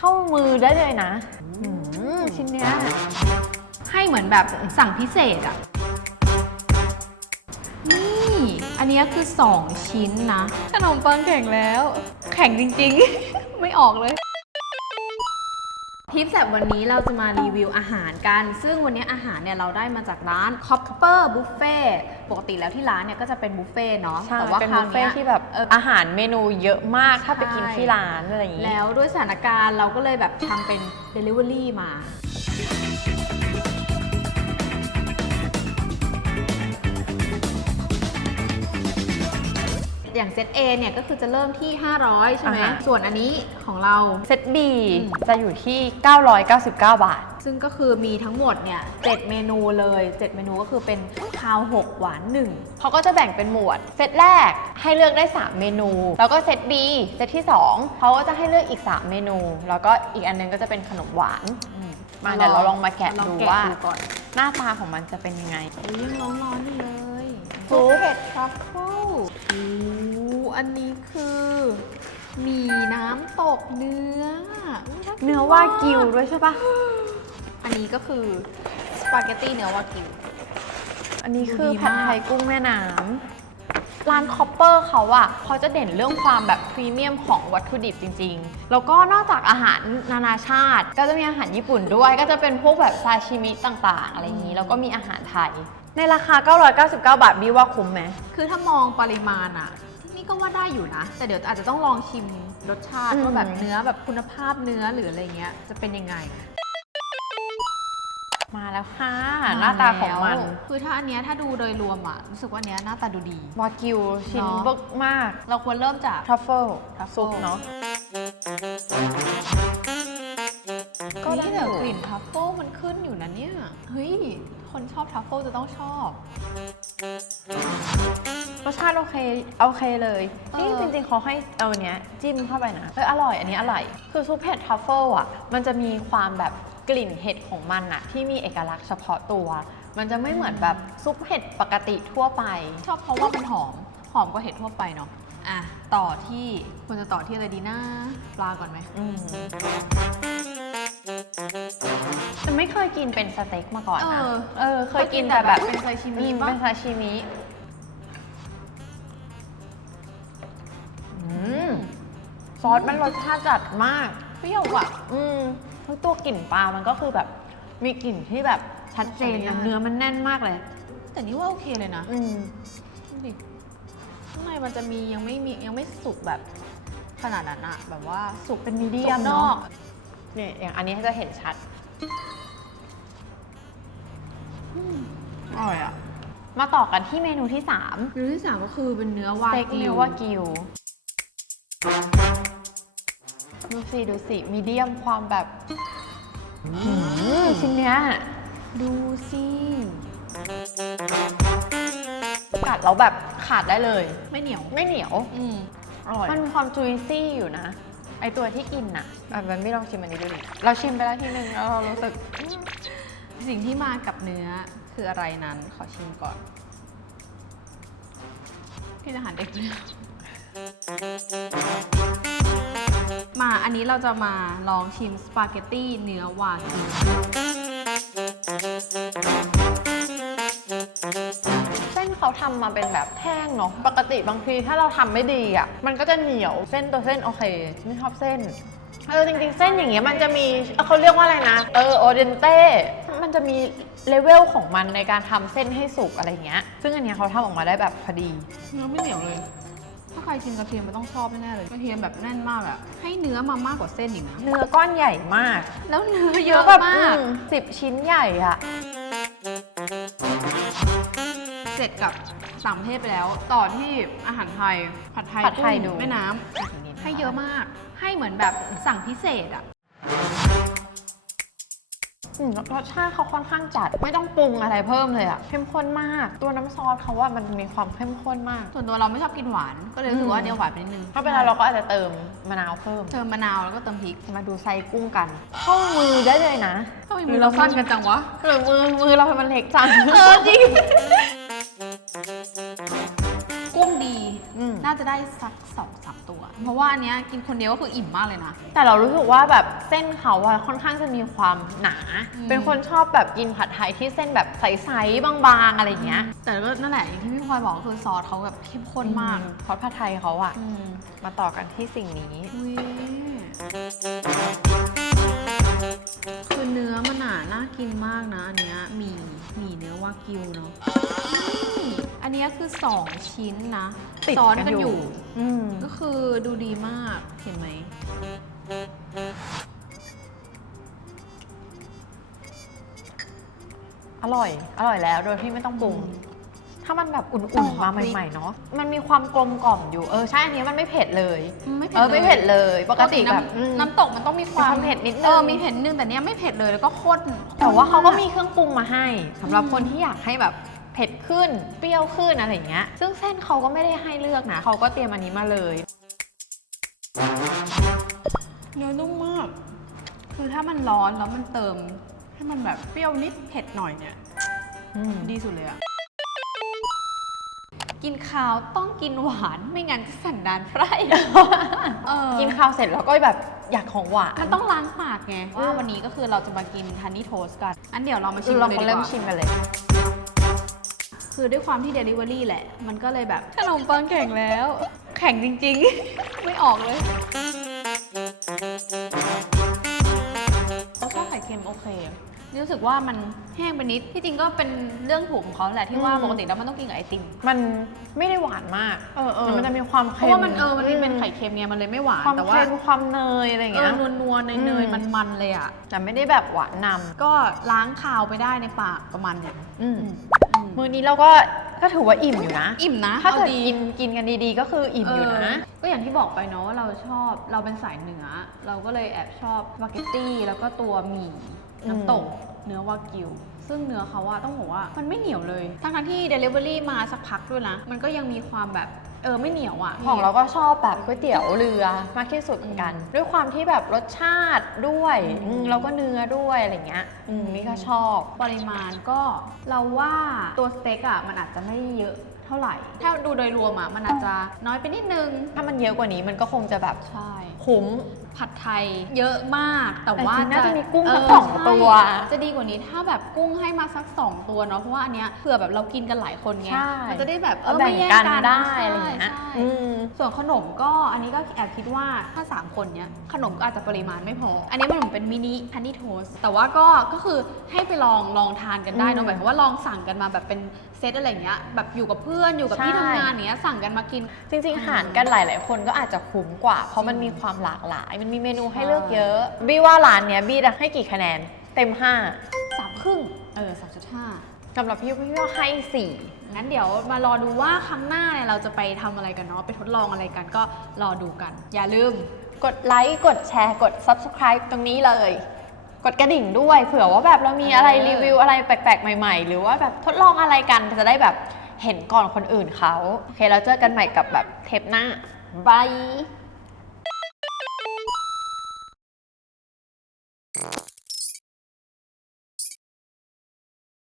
เท่ามือได้เลยนะอืมชิ้นเนี้ยให้เหมือนแบบสั่งพิเศษอะนี่ อันเนี้ยคือ 2 ชิ้นนะ ขนมปังแข็งแล้ว แข็งจริงๆ ไม่ออกเลย ทิปแบบวันนี้เราจะมารีวิวอาหารกัน ซึ่งวันนี้อาหารเนี่ยเราได้มาจากร้าน Copper Buffet ปกติแล้วที่ร้านเนี่ยก็จะเป็นบุฟเฟ่ต์เนาะ ใช่แต่ว่าเป็นคราบุวฟเฟ่เนี้ย ที่แบบเอออาหารเมนูเยอะมากถ้าไปกินใช่ที่ร้านอะไรอย่างงี้ แล้วด้วยสถานการณ์เราก็เลยแบบทำเป็น Delivery มา อย่างเซต A เนี่ยก็คือจะเริ่มที่ 500 ใช่ไหม อ่าฮะ ส่วนอันนี้ของเรา เซต B อืม จะอยู่ที่ 999 บาท ซึ่งก็คือมีทั้งหมดเนี่ย7เมนูเลย 7 เมนูก็คือเป็นข้าว6หวาน1เขาก็จะแบ่งเป็นหมวด เซตแรกให้เลือกได้ 3 เมนู แล้วก็เซต B เซตที่ 2 เขาก็จะให้เลือกอีก 3 เมนู แล้วก็อีกอันนึงก็จะเป็นขนมหวาน มาเดี๋ยวเราลองมาแกะลองดูแกะว่าดูก่อนหน้าตาของมันจะเป็นยังไงอุ๊ยยังร้อนๆอยู่เลยซุปเผ็ดทรัฟเฟิลโอ้อันนี้คือหมีน้ำตกเนื้ออุ๊ยากิเนื้อวากิวด้วยใช่ปะอันนี้ก็คือสปาเกตตี้เนื้อวากิว อันนี้คือดูดีผัดมากไทยกุ้งแม่น้ำร้านคอปเปอร์เขาอะเขาจะเด่นเรื่องความแบบพรีเมียมของวัตถุดิบจริง ๆ แล้วก็นอกจากอาหารนานาชาติ ก็จะมีอาหารญี่ปุ่นด้วย ก็จะเป็นพวกแบบซาชิมิต่างๆ อะไรอย่างนี้ แล้วก็มีอาหารไทย ในราคา 999 บาทบีว่าคุ้มไหม คือถ้ามองปริมาณอะนี่ ก็ว่าได้อยู่นะ แต่เดี๋ยวอาจจะต้องลองชิมรสชาติอืมว่าแบบเนื้อแบบคุณภาพเนื้อหรืออะไรเงี้ยจะเป็นยังไง มาแล้วค่ะ หน้าตาของมันแล้วคือถ้าอันเนี้ยถ้าดูโดยรวมอะรู้สึกว่าอันเนี้ยหน้าตาดูดี วากิวชิ้นเนอะเบิกมาก เราควรเริ่มจากทรัฟเฟิล Truffle ซุปเนาะ ก็ก็ได้ได้แต่อยู่กลิ่นทัฟเฟิลมันขึ้นอยู่นะเนี่ย เฮ้ย คนชอบทัฟเฟิลจะต้องชอบรสชาติโอเคโอเคเลยเออนี่จริงๆเขาให้เอาเนี้ยจิ้มเข้าไปนะเอออร่อยอันนี้อร่อยคือซุปเห็ดทรัฟเฟิลอะมันจะมีความแบบกลิ่นเห็ดของมันอะที่มีเอกลักษณ์เฉพาะตัว มันจะไม่เหมือนแบบซุปเห็ดปกติทั่วไป ชอบเพราะว่ามันหอม หอมกว่าเห็ดทั่วไปเนาะอะต่อที่ควรจะต่อที่อะไรดีนะปลาก่อนไหมอืมแต่ไม่เคยกินเป็นสเต็กมาก่อนนะเออเออเคยกินแต่แบบเป็นไซชิมิอืมปะเป็นซาชิมิ ซอสมันรสชาติจัดมาก เปรี้ยวอะ อืมแล้วตัวกลิ่นปลา มันก็คือแบบ มีกลิ่นที่แบบชัดเจนขออนุญานะตเนื้อมันแน่นมากเลย แต่นี่ว่าโอเคเลยนะ อืมดูดิข้างในมันจะมียังไม่มียังไม่สุกแบบขนาดนั้นอะแบบว่าสุกเป็นมีเดียมสุกนเนาะอกเนี่ยอย่างอันนี้จะเห็นชัดอร่อยอะมาต่อกันที่เมนูที่3เมนูที่สามก็คือเป็นเนื้อสวาเต็กกิเนื้อววากิว ดูสิ ดูสิ มีเดียมความแบบหืมชิ้นเนี้ย ดูสิ กัดแล้วแบบขาดได้เลย ไม่เหนียว ไม่เหนียว อืมอร่อย มันมีความจุยซี่อยู่นะ ไอตัวที่กินน่ะอะมันไม่ลองชิมอันนี้ดูดิเราชิมไปแล้วทีนึงแล้วเรารู้สึกอืมสิ่งที่มากับเนื้อคืออะไรนั้น ขอชิมก่อนพี่อาหารเด็กเลย มาอันนี้เราจะมาลองชิมสปาเกตตี้เนื้อวากิวเส้นเขาทำมาเป็นแบบแห้งเนาะ ปกติบางทีถ้าเราทำไม่ดีอะ มันก็จะเหนียว เส้นตัวเส้นโอเคไม่ชอบเส้น เออจริงๆ เส้นอย่างเงี้ยมันจะมีเอ่อเขาเรียกว่าอะไรนะ เออโอเดนเต้ มันจะมีเลเวลของมันในการทำเส้นให้สุกอะไรเงี้ย ซึ่งอันเนี้ยเขาทำออกมาได้แบบพอดี เนื้อไม่เหนียวเลย ถ้าใครชิมกระเทียมมันต้องชอบแน่ๆเลยกระเทียมแบบแน่นมากอะให้เนื้อมามากกว่าเส้นอีกนะเนื้อก้อนใหญ่มากแล้วเนื้อเยอะแบบมากสิบชิ้นใหญ่อะเสร็จกับสามประเทศไปแล้ว ต่อที่อาหารไทยผัดไทยผัดไทยกุ้งดูแม่น้ำให้เยอะมากให้เหมือนแบบสั่งพิเศษอะ อืมรสชาติเขาค่อนข้างจัด ไม่ต้องปรุงอะไรเพิ่มเลยอะเข้มข้นมาก ตัวน้ำซอสเขาว่ามันมีความเข้มข้นมาก ส่วนตัวเราไม่ชอบกินหวาน ก็เลยรู้สึกว่าเนี้ยหวานไปนิดนึงถ้าเป็นเราเราก็อาจจะเติมมะนาวเพิ่ม เติมมะนาวแล้วก็เติมพริก มาดูไซส์กุ้งกันเข้ามือได้เลยนะทำไมมือเราสั้นกันจังวะหรือมือมือเรามันเล็กจังเออจริงกุ้งดี น่าจะได้สักสองส เพราะว่าอันเนี้ยกินคนเดียวก็คืออิ่มมากเลยนะ แต่เรารู้สึกว่าแบบเส้นเขาอะค่อนข้างจะมีความหนา อืม เป็นคนชอบแบบกินผัดไทยที่เส้นแบบใสๆบางๆอะไรอย่างเงี้ยแต่ก็นั่นแหละอย่างที่พี่พลอยบอกก็คือซอสเขาแบบเข้มข้นมากเพราะผัดไทยเขาอะอืมมาต่อกันที่สิ่งนี้ อุ๊ยคือเนื้อมันหนาน่ากินมากนะอันเนี้ยหมี หมีเนื้อวากิวเนาะอืมอันเนี้ยคือ 2 ชิ้นนะติดซ้อนกันกันออยู่ ยู่ อืมก็คือดูดีมากเห็นไหม อร่อย อร่อยแล้ว โดยที่ไม่ต้องปรุง ถ้ามันแบบอุ่ต้นองๆหอมามพริกใหม่ๆเนาะมันมีความกลมกล่อมอยู่เออใช่อันนี้มันไม่เผ็ดเลยไม่เผ็เอดอไม่เผ็ดเลย ปกติน้ำแบบอืมน้ำตกมันต้องมีความมีความเผ็ดนิดนึงเออมีเผ็ดนิดนึงแต่เนี้ยไม่เผ็ดเลยแล้วก็ข้นแต่ว่าเขาก็มีเครื่องปรุงมาให้สำหรับอืมคนที่อยากให้แบบเผ็ดขึ้นเปรี้ยวขึ้นอะไรอย่างเงี้ย ซึ่งเส้นเขาก็ไม่ได้ให้เลือกนะเขาก็เตรียมอันนี้มาเลยเนื้อนุ่มมาก คือถ้ามันร้อนแล้วมันเติม ให้มันแบบเปรี้ยวนิดเผ็ดหน่อยเนี่ยอืมดีสุดเลยอะ กินข้าวต้องกินหวานไม่งั้นจะสันดานไพร่เออกินข้าวเสร็จแล้วก็แบบอยากของหวาน มันต้องล้างปากไงอืมว่าวันนี้ก็คือเราจะมากินฮันนี่โทสกัน อันเดี๋ยวเรามาชิคือมเราเลยมาดีเริ่กมว่าชิมกันเลย คือด้วยความที่ Delivery แหละ มันก็เลยแบบขนมปังแข็งแล้ว แข็งจริงๆ ไม่ออกเลย รู้สึกว่ามันแห้งไปนิด ที่จริงก็เป็นเรื่องถูกของเขาแหละที่ว่าอืมปกติแล้วมันต้องกินกับไอติม มันไม่ได้หวานมากเออเออมันจะมีความเพเค็มราะว่ามันเออมันเป็นไข่เค็มไงมันเลยไม่หวานความแต่ว่าเค็มความเนยอะไรอย่างเอเงี้อย นวลนวลๆเนยเนยอืม มันมันๆเลยอะแต่ไม่ได้แบบหวานนก็ล้างคาวไปได้ในปากประมาณหนึงำอืม อืม มือนี้เราก็ ก็ถือว่าอิ่มอยู่นะ อิ่มนะถ้าเกิดอกินกินกันดีๆ ก็คืออิ่มอยู่นะเก็อย่างที่บอกไปเนาะว่าเราชอบเราเป็นสายเหนือ เราก็เลยแอบชอบสปาเกตตี้แล้วก็ตัวหมี่น้ำตกเนื้อวากิว ซึ่งเนื้อเขาอะต้องบอกว่ามันไม่เหนียวเลย ทั้งๆที่ Delivery มาสักพักด้วยนะ มันก็ยังมีความแบบ เออไม่เหนียวอะของเราก็ชอบแบบก๋วยเตี๋ยวเรือมากที่สุดเหมือนกัน ด้วยความที่แบบรสชาติด้วยอืมอืมแล้วก็เนื้อด้วยอะไรเงี้ยอืมนี่ก็ชอบ ปริมาณก็เราว่าตัวสเต็กอะมันอาจจะไม่เยอะเท่าไหร่ ถ้าดูโดยรวมอะมันอาจจะน้อยไปนิดนึง ถ้ามันเยอะกว่านี้มันก็คงจะแบบใช่ คุ้ม ผัดไทยเยอะมาก แต่ว่าแต่จริงๆน่าจะมีกุ้งเสักสองใช่ตัวจะดีกว่านี้ถ้าแบบกุ้งให้มาสัก2ตัวเนาะเพราะว่าอันเนี้ยเผื่อแบบเรากินกันหลายคนไงใช่มันจะได้แบบเอเอาอแบ่ไม่งแย่งกันกันได้ใช่อะไรอย่างเงี้ย ใช่อืม ส่วนขนมก็อันนี้ก็แอบคิดว่าถ้า 3 คนเนี้ยขนมก็อาจจะปริมาณไม่พอ อันนี้มันเหมือนเป็นมินิฮันนี่โทสแต่ว่าก็ก็คือให้ไปลองลองทานกันได้อืเนาะมหมายความว่าลองสั่งกันมาแบบเป็นเซตอะไรอย่างเงี้ยแบบอยู่กับเพื่อนอยู่กับใช่ที่ทำงานอย่างเงี้ยสั่งกันมากิน จริงๆ หารกันหลาย ๆ คนก็อาจจะคุ้มกว่า เพราะมันมีความหลากหลาย มันมีเมนูให้เลือกเยอะ บี้ว่าร้านเนี้ยบี้จะให้กี่คะแนน เต็มสามครึ่งเออสามจุดห้า5สำหรับพี่พี่ว่าให้งั้นเดี๋ยวมารอดูว่าครั้งหน้าเนี่ยเราจะไปทำอะไรกันเนาะไปทดลองอะไรกันก็รอดูกัน อย่าลืม4กดไลค์ กดแชร์ กด Subscribe ตรงนี้เลย กดกระดิ่งด้วยเผื่อว่าแบบเรามีอะไรเออรีวิวอะไรแปลกๆ ใหม่ ๆ หรือว่าแบบทดลองอะไรกันจะได้แบบเห็นก่อนคนอื่นเขาโอเคแล้วเจอกันใหม่กับแบบเทปหน้าบาย